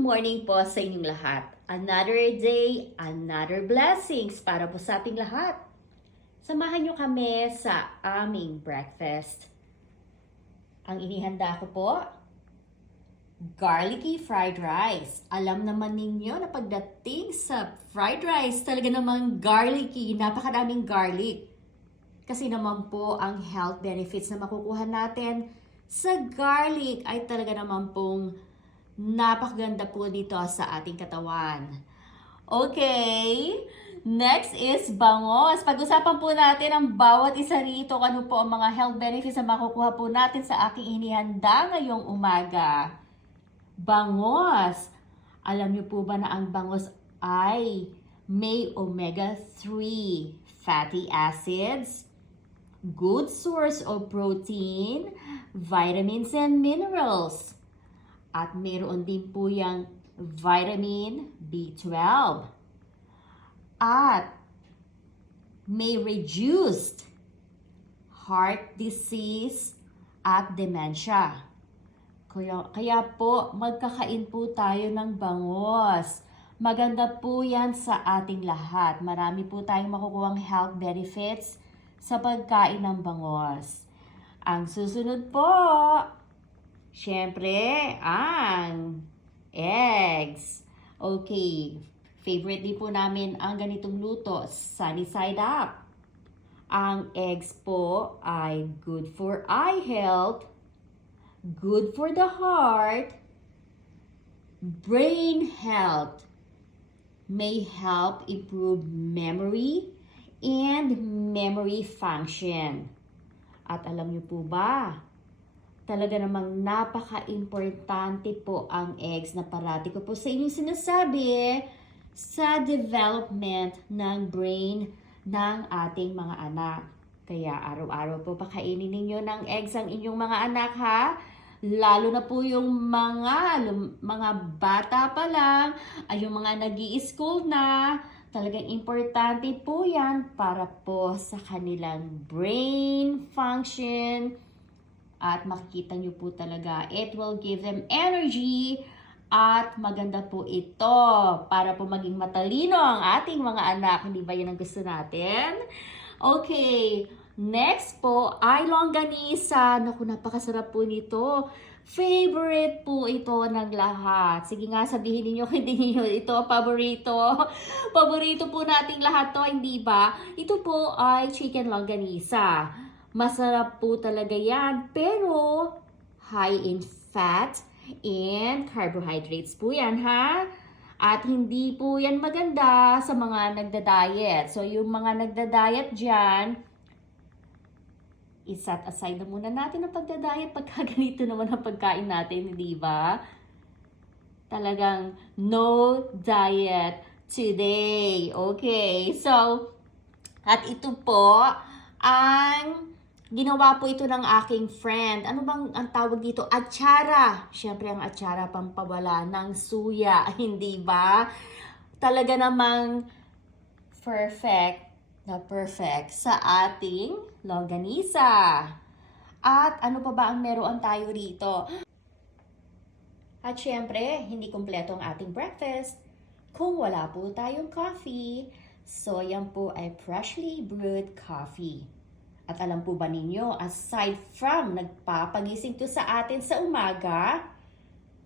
morning po sa inyong lahat. Another day, another blessings para po sa ating lahat. Samahan nyo kami sa aming breakfast. Ang inihanda ko po, garlicky fried rice. Alam naman ninyo na pagdating sa fried rice, talaga namang garlicky, napakadaming garlic. Kasi naman po ang health benefits na makukuha natin sa garlic ay talaga naman pong napakaganda po dito sa ating katawan. Okay, next is bangos. Pag-usapan po natin ang bawat isa rito, ano po ang mga health benefits na makukuha po natin sa aking inihanda ngayong umaga. Bangos. Alam niyo po ba na ang bangos ay may omega-3 fatty acids, good source of protein, vitamins and minerals. At meron din po yung vitamin B12. At may reduced heart disease at dementia. Kaya po, magkakain po tayo ng bangos. Maganda po yan sa ating lahat. Marami po tayong makukuhang health benefits sa pagkain ng bangos. Ang susunod po, syempre, ang eggs. Okay, favorite din po namin ang ganitong luto, sunny side up. Ang eggs po ay good for eye health, good for the heart, brain health, may help improve memory and memory function. At alam niyo po ba, talaga namang napaka-importante po ang eggs na parati ko po sa inyong sinasabi sa development ng brain ng ating mga anak. Kaya araw-araw po pakainin ninyo ng eggs ang inyong mga anak ha. Lalo na po yung mga bata pa lang, ay yung mga nag-i-school na, talagang importante po yan para po sa kanilang brain function. At makikita nyo po talaga, it will give them energy at maganda po ito para po maging matalino ang ating mga anak. Hindi ba yan ang gusto natin? Okay, next po ay longganisa. Naku, napakasarap po nito. Favorite po ito ng lahat. Sige nga, sabihin niyo hindi niyo ito paborito. Paborito po nating lahat to, hindi ba? Ito po ay chicken longganisa. Masarap po talaga yan, pero high in fat and carbohydrates po yan, ha? At hindi po yan maganda sa mga nagda-diet. So, yung mga nagda-diet dyan, i-set aside na muna natin ang pagda-diet pagka ganito naman ang pagkain natin, hindi ba? Talagang no diet today. Okay, so, at ito po, ang ginawa po ito ng aking friend. Ano bang ang tawag dito? Atsara. Siyempre ang atsara pampawala ng suya. Hindi ba? Talaga namang perfect na perfect sa ating longganisa. At ano pa ba ang meron tayo rito? At syempre, hindi kumpleto ang ating breakfast kung wala po tayong coffee. So yan po ay freshly brewed coffee. At alam po ba ninyo, aside from nagpapagising to sa atin sa umaga,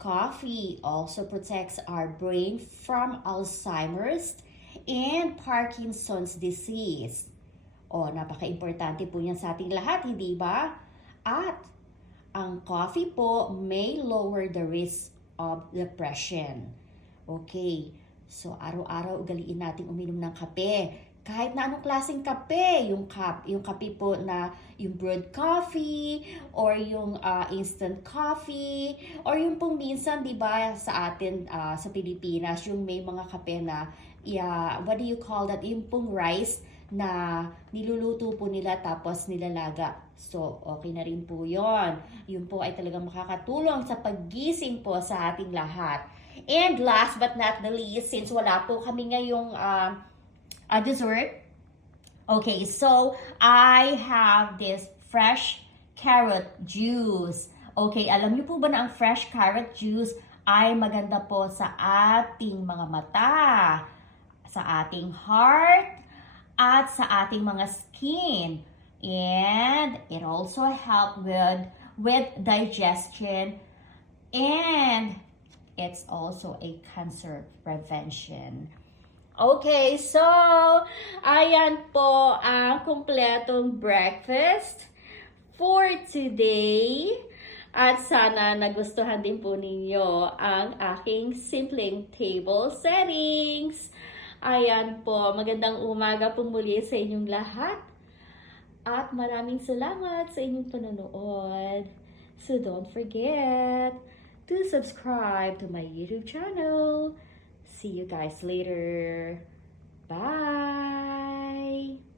coffee also protects our brain from Alzheimer's and Parkinson's disease. O, napaka-importante po yan sa ating lahat, hindi ba? At ang coffee po may lower the risk of depression. Okay, so araw-araw ugaliin natin uminom ng kape. Kahit na anong klaseng kape, yung kape po na yung brewed coffee, or yung instant coffee, or yung pong minsan, di ba, sa atin sa Pilipinas, yung may mga kape na, what do you call that? Yung pong rice na niluluto po nila tapos nilalaga. So, okay na rin po yon. Yun po ay talagang makakatulong sa paggising po sa ating lahat. And last but not the least, since wala po kami ngayong dessert. Okay, so I have this fresh carrot juice. Okay, alam niyo po ba na ang fresh carrot juice ay maganda po sa ating mga mata, sa ating heart, at sa ating mga skin. And it also help with digestion, and it's also a cancer prevention. Okay, so ayan po ang kumpletong breakfast for today. At sana nagustuhan din po ninyo ang aking simpleng table settings. Ayan po, magandang umaga po muli sa inyong lahat. At maraming salamat sa inyong panonood. So don't forget to subscribe to my YouTube channel. See you guys later. Bye!